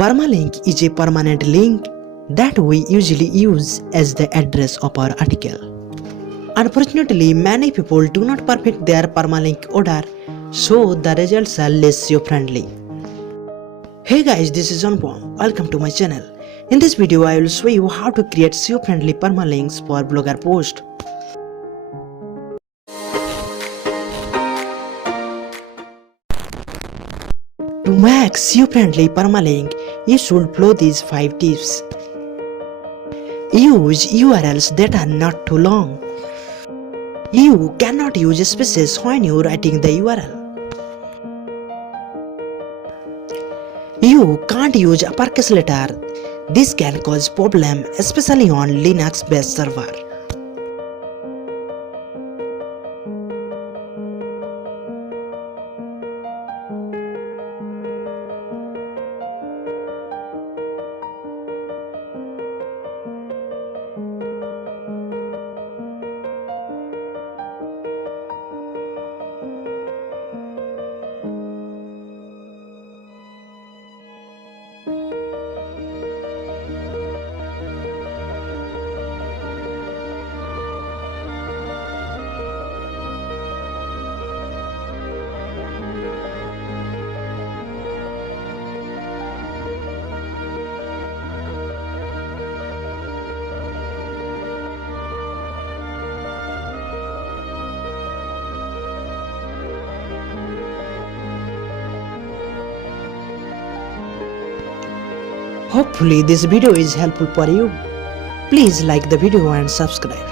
Permalink is a permanent link that we usually use as the address of our article. Unfortunately, many people do not perfect their permalink order, so the results are less SEO friendly. Hey guys, this is 𝕒𝕤𝕤. Welcome to my channel. In this video, I will show you how to create SEO friendly permalinks for blogger post. To make SEO friendly permalink, you should follow these 5 tips. Use URLs that are not too long. You cannot use spaces when you are writing the URL. You can't use uppercase letter. This can cause problem, especially on Linux-based server. Hopefully this video is helpful for you. Please like the video and subscribe.